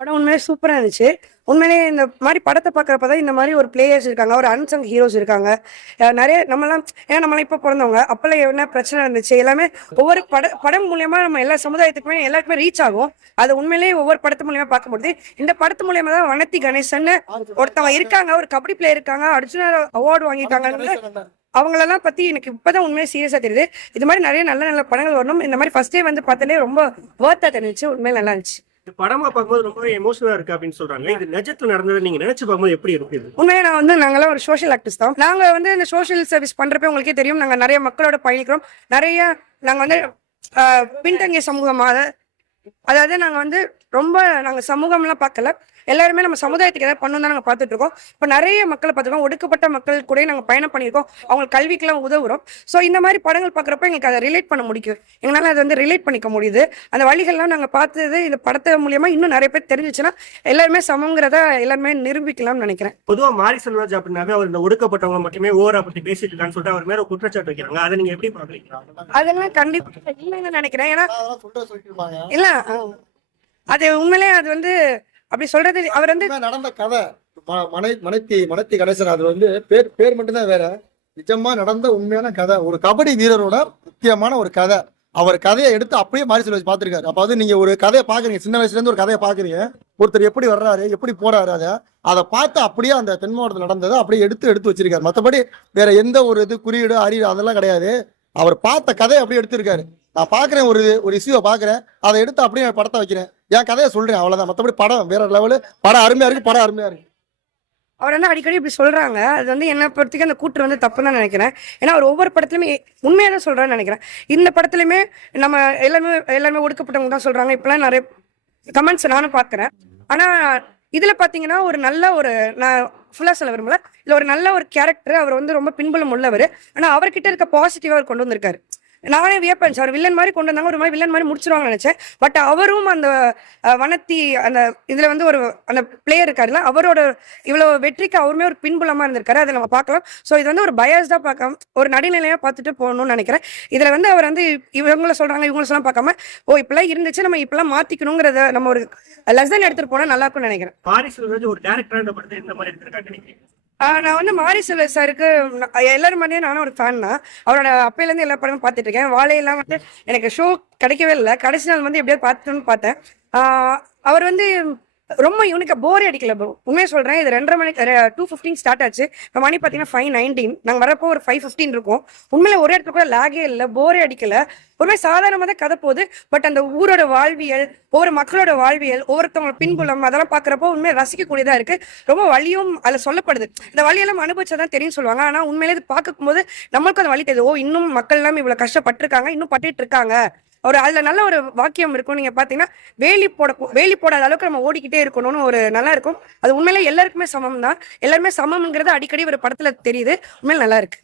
படம் உண்மையிலே சூப்பரா இருந்துச்சு. உண்மையிலேயே இந்த மாரி படத்த பார்க்குறப்ப தான் இந்த மாரி ஒரு பிளேயர்ஸ் இருக்காங்க. ஒரு அன்சங் ஹீரோஸ் இருக்காங்க. நெறைய நம்மலாம் ஏன்னா நம்மலாம் இப்ப பொறந்தவங்க. அப்பலாம் என்ன பிரச்சனை இருந்துச்சு, எல்லாமே ஒவ்வொரு படம் மூலியமா நம்ம எல்லா சமுதாயத்துக்குமே எல்லாருக்குமே ரீச் ஆகும். அது உண்மையிலேயே ஒவ்வொரு படத்து மூலியமா பார்க்கும்பொழுது, இந்த படத்து மூலியமா தான் வனத்தி கணேசன்னு ஒருத்தவங்க இருக்காங்க. ஒரு கபடி பிளேயர் இருக்காங்க. அர்ஜுனா அவார்டு வாங்கியிருக்காங்க. அவங்களெல்லாம் பத்தி எனக்கு இப்பதான் உண்மையிலே சீரியஸா தெரியுது. இது மாரி நெறைய நல்ல நல்ல படங்கள் வரணும். இந்த மாரி ஃபர்ஸ்ட் டே வந்து பார்த்தாலே ரொம்ப வொர்த்தா தெரிஞ்சுச்சு. உண்மையிலே நல்லா இருந்துச்சு. இது படமா பார்க்கும்போது ரொம்பவே எமோஷனலா இருக்கு அப்படின்னு சொல்றாங்க. இது நிஜத்துல நடந்தது நீங்க நினைச்சு பார்க்கும்போது எப்படி இருக்கு இது? உண்மையா நாங்கெல்லாம் ஒரு சோஷியல் ஆக்டிவிஸ்ட் தான். நாங்க வந்து இந்த சோஷியல் சர்வீஸ் பண்றப்ப உங்களுக்கே தெரியும். நாங்க நிறைய மக்களோட பயணிக்கிறோம். நிறைய நாங்க வந்து பின்தங்கிய சமூகமா அதாவது நாங்க வந்து ரொம்ப நாங்க சமூகம்லாம் பார்க்கல. எல்லாருமே நம்ம சமுதாயத்துக்கு ஏதாவது பண்ணணும் தான் நாங்கள் பார்த்துட்டு இருக்கோம். இப்போ நிறைய மக்களை பார்த்துருக்கோம். ஒடுக்கப்பட்ட மக்கள் கூட நாங்கள் பயணம் பண்ணியிருக்கோம். அவங்களுக்கு கல்விக்கெல்லாம் உதவுறோம். ஸோ இந்த மாதிரி படங்கள் பார்க்குறப்ப எங்களுக்கு அதை ரிலேட் பண்ண முடியும். எங்களால் அதை வந்து ரிலேட் பண்ணிக்க முடியுது. அந்த வழிகள்லாம் நாங்கள் பார்த்தது இந்த படத்தை மூலியமா இன்னும் நிறைய பேர் தெரிஞ்சிச்சுன்னா எல்லாருமே சமங்கிறத எல்லாருமே நிரூபிக்கலாம்னு நினைக்கிறேன். பொதுவாக மாரி செல்வராஜ் அப்படின்னாவே அவர் இந்த ஒடுக்கப்பட்டவங்க மட்டுமே ஓவரா பத்தி பேசிட்டு இருக்கான்னு சொல்லிட்டு அவர் மேல குற்றச்சாட்டு வைக்கிறாங்க. அதை நீங்க எப்படி பாக்குறீங்க? அதெல்லாம் கண்டிப்பா இல்லைன்னு நினைக்கிறேன். ஏன்னா இல்ல அது உண்மையிலே அது வந்து அப்படி சொல்றது அவர் வந்து நடந்த கதை மனைத்தி கணேசன். அது வந்து பேர் மட்டும்தான் வேற. நிஜமா நடந்த உண்மையான கதை. ஒரு கபடி வீரரோட முக்கியமான ஒரு கதை. அவர் கதையை எடுத்து அப்படியே மாரி செல்வராஜ் பார்த்திருக்காரு. அப்ப வந்து நீங்க ஒரு கதையை பாக்குறீங்க, சின்ன வயசுல இருந்து ஒரு கதையை பாக்குறீங்க. ஒருத்தர் எப்படி வர்றாரு, எப்படி போறாரு, அதை பார்த்து அப்படியே அந்த தென் மாவட்டத்தில் நடந்ததை அப்படியே எடுத்து வச்சிருக்காரு. மற்றபடி வேற எந்த ஒரு இது குறியீடு அறிவு அதெல்லாம் கிடையாது. அவர் பார்த்த கதையை அப்படியே எடுத்திருக்காரு. நான் பாக்குறேன், ஒரு இஷ்யூவை பாக்குறேன், அதை எடுத்து அப்படியே படத்தை வைக்கிறேன், என் கதையை சொல்றேன், அவ்வளவுதான். மற்றபடி படம் வேற லெவலு. படம் அருமையா இருக்கு. அவர் வந்து அடிக்கடி இப்படி சொல்றாங்க. அது வந்து என்ன பொறுத்துக்கு அந்த கூற்று வந்து தப்பு தான் நினைக்கிறேன். ஏன்னா அவர் ஒவ்வொரு படத்துலையுமே உண்மையாக தான் சொல்றான்னு நினைக்கிறேன். இந்த படத்துலையுமே நம்ம எல்லாருமே ஒடுக்கப்பட்டவங்க தான் சொல்றாங்க. இப்பெல்லாம் நிறைய கமெண்ட்ஸ் நானும் பார்க்குறேன். ஆனா இதுல பாத்தீங்கன்னா ஒரு நல்ல ஒரு நான் ஃபுல்லா சொல்ல விரும்பல, இதுல ஒரு நல்ல ஒரு கேரக்டர். அவர் வந்து ரொம்ப பின்புலம் உள்ளவர். ஆனா அவர்கிட்ட இருக்க பாசிட்டிவா அவர் கொண்டு வந்திருக்காரு. நானே வியப்பேன். அவர் வில்லன் மாதிரி கொண்டு வந்தாங்க, ஒரு மாதிரி வில்லன் மாதிரி முடிச்சிருவாங்கன்னு நினைச்சேன். பட் அவரும் அந்த வனத்தி அந்த இதுல வந்து ஒரு அந்த பிளேயர் இருக்காருல்ல, அவரோட இவ்வளவு வெற்றிக்கு அவருமே ஒரு பின்புலமா இருந்திருக்காரு. அதை நம்ம பார்க்கலாம். ஸோ இது வந்து ஒரு பயஸ்டா பார்க்காம ஒரு நடுநிலையா பார்த்துட்டு போகணும்னு நினைக்கிறேன். இதுல வந்து அவர் வந்து இவங்களை சொல்றாங்க இவங்களை சொல்ல பார்க்காம இப்பெல்லாம் இருந்துச்சு, நம்ம இப்பெல்லாம் மாத்திக்கணுங்கிறத நம்ம ஒரு லெசன் எடுத்துட்டு போனா நல்லா இருக்கும்னு நினைக்கிறேன். ஒரு டேரக்டர் இந்த படத்தை எந்த மாதிரி எடுத்திருக்காங்க? நான் வந்து மாரி செல்வ சாருக்கு எல்லாரும் மாதிரியே நானும் ஒரு ஃபேன் தான். அவரோட அப்பையிலேருந்து எல்லா படமும் பார்த்துட்டு இருக்கேன். வாழையெல்லாம் வந்து எனக்கு ஷோ கிடைக்கவே இல்லை. கடைசி நாள் வந்து எப்படியாவது பார்த்துன்னு பார்த்தேன். அவர் வந்து ரொம்ப யூனிக்கா போரே அடிக்கல ப்ரோ. உண்மையை சொல்றேன். இது 2:30 மணிக்கு 2:15 ஸ்டார்ட் ஆச்சு. இப்போ மணி பார்த்தீங்கன்னா 5:19. நாங்கள் வரப்போ ஒரு 5:15 இருக்கும். உண்மையில ஒரே இடத்துல கூட லேகே இல்லை, போரே அடிக்கல. ஒருமே சாதாரணமாக தான் கதை போகுது. பட் அந்த ஊரோட வாழ்வியல், ஒவ்வொரு மக்களோட வாழ்வியல், ஒவ்வொருத்தவங்களோட பின்புலம் அதெல்லாம் பார்க்குறப்போ உண்மையை ரசிக்கக்கூடியதாக இருக்கு. ரொம்ப வலியும் அதில் சொல்லப்படுது. இந்த வழியெல்லாம் அனுபவிச்சாதான் தெரியும் சொல்லுவாங்க. ஆனால் உண்மையிலே இது பார்க்கும்போது நம்மளுக்கும் அந்த வழி தெரியுது. இன்னும் மக்கள் எல்லாம் இவ்வளோ கஷ்டப்பட்டிருக்காங்க, இன்னும் பட்டுட்டு இருக்காங்க. அதுல நல்ல ஒரு வாக்கியம் இருக்கும். நீங்க பாத்தீங்கன்னா வேலி போடாத அளவுக்கு நம்ம ஓடிக்கிட்டே இருக்கணும்னு ஒரு நல்லா இருக்கும். அது உண்மையில எல்லாருக்குமே சமம் தான். எல்லாருமே சமம்ங்கிறது அடிக்கடி ஒரு படத்துல தெரியுது. உண்மையில நல்லா இருக்கு.